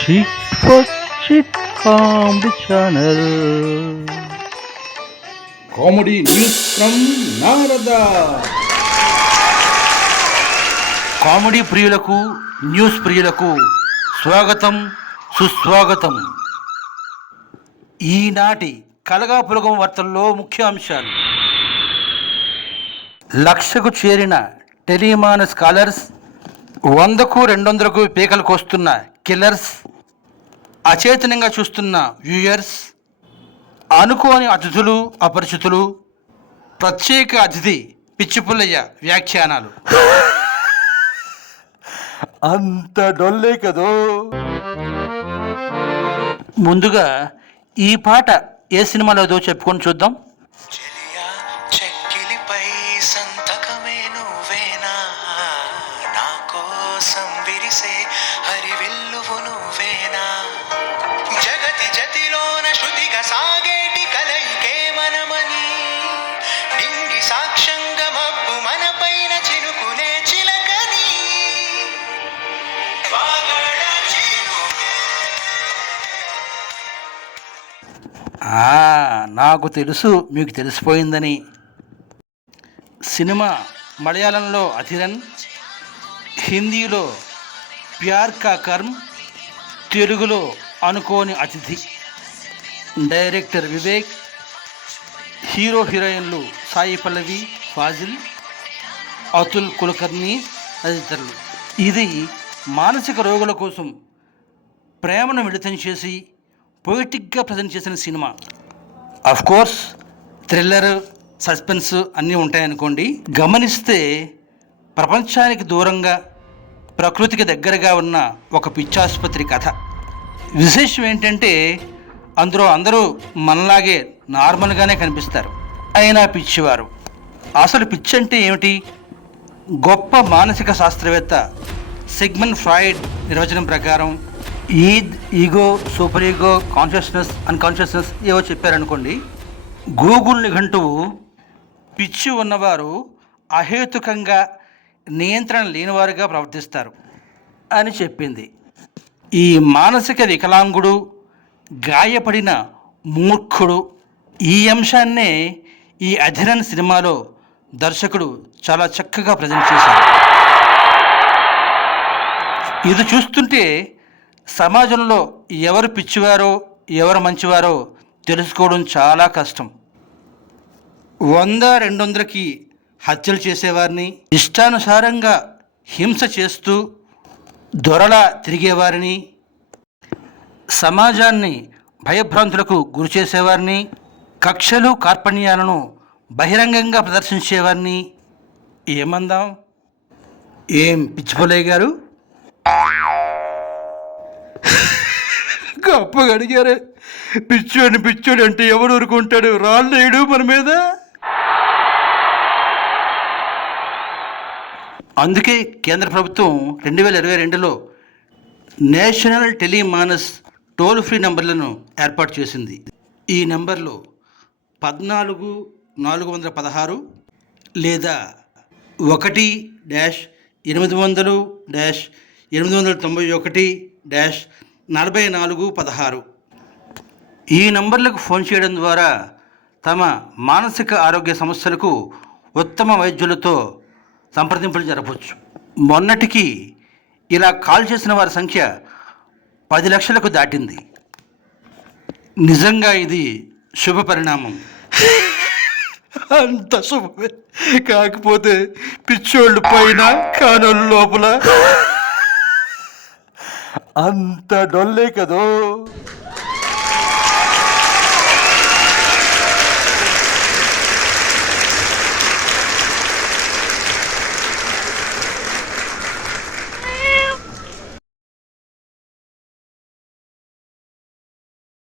Chit for Chit Comedy Channel. Comedy news from Narada. Comedy ప్రియులకు news ప్రియులకు స్వాగతం సుస్వాగతం. ఈనాటి కలగాపులగం వార్తల్లో ముఖ్య అంశాలు: లక్షకు చేరిన టెలిమాన్ స్కాలర్స్, 100కు 200కు పీకలకు వస్తున్న కిల్లర్స్, అచేతనంగా చూస్తున్న వ్యూయర్స్, అనుకోని అతిథులు అపరిచితులు, ప్రత్యేక అతిథి పిచ్చిపుల్లయ్య వ్యాఖ్యానాలు. అంత డొల్లే కదో. ముందుగా ఈ పాట ఏ సినిమాలోదో చెప్పుకొని చూద్దాం. చెక్కిలిపై సంతకమే నువ్వేనా, నా కోసం విరిసే హరివిల్లువు నువ్వేనా, జగతి జతిలోన శృతిగా సాగేటి కలయికే మనమని, నింగి సాక్ష్యంగా మబ్బు మన పైన చినుకునే చిలకని, వాగడ చినుకే. నాకు తెలుసు మీకు తెలిసిపోయిందని. సినిమా మలయాళంలో అధిరన్, హిందీలో ప్యార్ కా కర్మ్, తెలుగులో అనుకోని అతిథి. డైరెక్టర్ వివేక్, హీరో హీరోయిన్లు సాయి పల్లవి, ఫాజిల్, అతుల్ కులకర్ణి తదితరులు. ఇది మానసిక రోగుల కోసం ప్రేమను మిళితం చేసి పొయిటిక్గా ప్రజెంట్ చేసిన సినిమా. కోర్స్ థ్రిల్లర్, సస్పెన్స్ అన్నీ ఉంటాయనుకోండి. గమనిస్తే ప్రపంచానికి దూరంగా ప్రకృతికి దగ్గరగా ఉన్న ఒక పిచ్చాసుపత్రి కథ. విశేషం ఏంటంటే అందులో అందరూ మనలాగే నార్మల్గానే కనిపిస్తారు, అయినా పిచ్చివారు. అసలు పిచ్చి అంటే ఏమిటి? గొప్ప మానసిక శాస్త్రవేత్త సిగ్మండ్ ఫ్రాయిడ్ నిర్వచనం ప్రకారం ego, super ego, consciousness, unconsciousness ఏవో చెప్పారనుకోండి. గూగుల్ నిఘంటువు పిచ్చి ఉన్నవారు అహేతుకంగా నియంత్రణ లేనివారుగా ప్రవర్తిస్తారు అని చెప్పింది. ఈ మానసిక వికలాంగుడు, గాయపడిన మూర్ఖుడు, ఈ అంశాన్నే ఈ అధిరన్ సినిమాలో దర్శకుడు చాలా చక్కగా ప్రజెంట్ చేశాడు. ఇది చూస్తుంటే సమాజంలో ఎవరు పిచ్చివారో ఎవరు మంచివారో తెలుసుకోవడం చాలా కష్టం. 100-200కి హత్యలు చేసేవారిని, ఇష్టానుసారంగా హింస చేస్తూ దొరలా తిరిగేవారిని, సమాజాన్ని భయభ్రాంతులకు గురి చేసేవారిని, కక్షలు కార్పణ్యాలను బహిరంగంగా ప్రదర్శించేవారిని ఏమందాం? ఏం పిచ్చిపోలయ్య గారు? గొప్పగా అడిగారే. పిచ్చోడు అంటే ఎవరు ఊరుకుంటాడు? రాళ్ళేడు మన మీద. అందుకే కేంద్ర ప్రభుత్వం 2022లో నేషనల్ టెలిమానస్ టోల్ ఫ్రీ నంబర్లను ఏర్పాటు చేసింది. ఈ నంబర్లు 14416 లేదా 1-800-891-4416. ఈ నంబర్లకు ఫోన్ చేయడం ద్వారా తమ మానసిక ఆరోగ్య సమస్యలకు ఉత్తమ వైద్యులతో సంప్రదింపులు జరపవచ్చు. మొన్నటికి ఇలా కాల్ చేసిన వారి సంఖ్య 10 లక్షలకు దాటింది. నిజంగా ఇది శుభ పరిణామం. అంత శుభమే. కాకపోతే పిచ్చోళ్ళు పైన, కానోళ్ళు లోపల. అంత డొల్లే కదో.